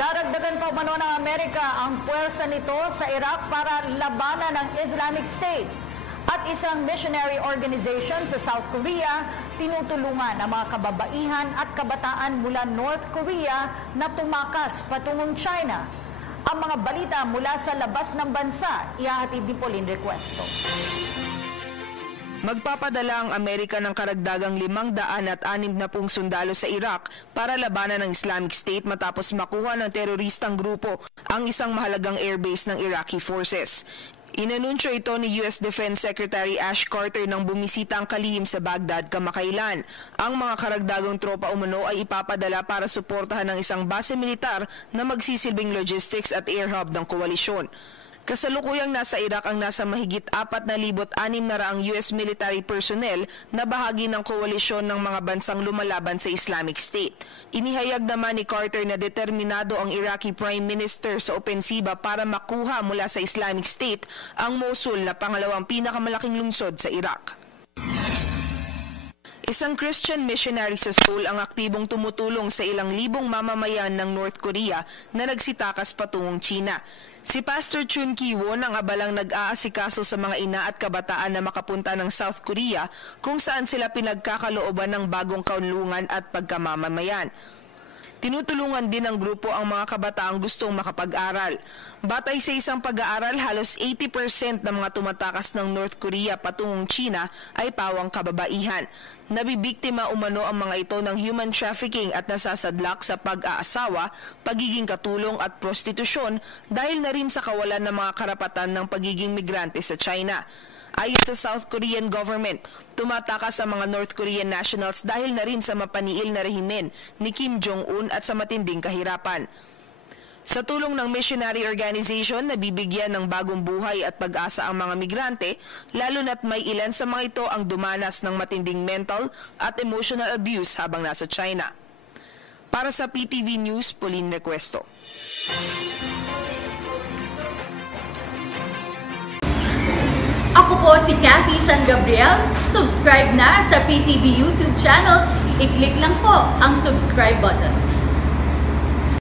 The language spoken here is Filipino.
Daragdagan pa umano ng Amerika ang puwersa nito sa Iraq para labanan ng Islamic State. At isang missionary organization sa South Korea tinutulungan ang mga kababaihan at kabataan mula North Korea na tumakas patungong China. Ang mga balita mula sa labas ng bansa, ihahatid ni Pauline Requesto. Magpapadala ang Amerika ng karagdagang 560 sundalo sa Iraq para labanan ng Islamic State matapos makuha ng teroristang grupo ang isang mahalagang airbase ng Iraqi forces. Inanunsyo ito ni US Defense Secretary Ash Carter nang bumisita ang kalihim sa Baghdad kamakailan. Ang mga karagdagang tropa umano ay ipapadala para suportahan ng isang base militar na magsisilbing logistics at air hub ng koalisyon. Kasalukuyang nasa Iraq ang nasa mahigit 4,600 US military personnel na bahagi ng koalisyon ng mga bansang lumalaban sa Islamic State. Inihayag naman ni Carter na determinado ang Iraqi Prime Minister sa opensiba para makuha mula sa Islamic State ang Mosul na pangalawang pinakamalaking lungsod sa Iraq. Isang Christian missionary sa Seoul ang aktibong tumutulong sa ilang libong mamamayan ng North Korea na nagsitakas patungong China. Si Pastor Chun Ki-won ang abalang nag-aasikaso sa mga ina at kabataan na makapunta ng South Korea kung saan sila pinagkakalooban ng bagong kaunlungan at pagkamamamayan. Tinutulungan din ng grupo ang mga kabataang gustong makapag-aral. Batay sa isang pag-aaral, halos 80% ng mga tumatakas ng North Korea patungong China ay pawang kababaihan. Nabibiktima umano ang mga ito ng human trafficking at nasasadlak sa pag-aasawa, pagiging katulong at prostitusyon dahil na rin sa kawalan ng mga karapatan ng pagiging migrante sa China. Ayon sa South Korean government, tumatakas ang mga North Korean nationals dahil na rin sa mapaniil na rehimen ni Kim Jong-un at sa matinding kahirapan. Sa tulong ng missionary organization, nabibigyan ng bagong buhay at pag-asa ang mga migrante, lalo na't may ilan sa mga ito ang dumanas ng matinding mental at emotional abuse habang nasa China. Para sa PTV News, Pauline Requesto. Ako po si Cathy San Gabriel. Subscribe na sa PTV YouTube channel. I-click lang po ang subscribe button.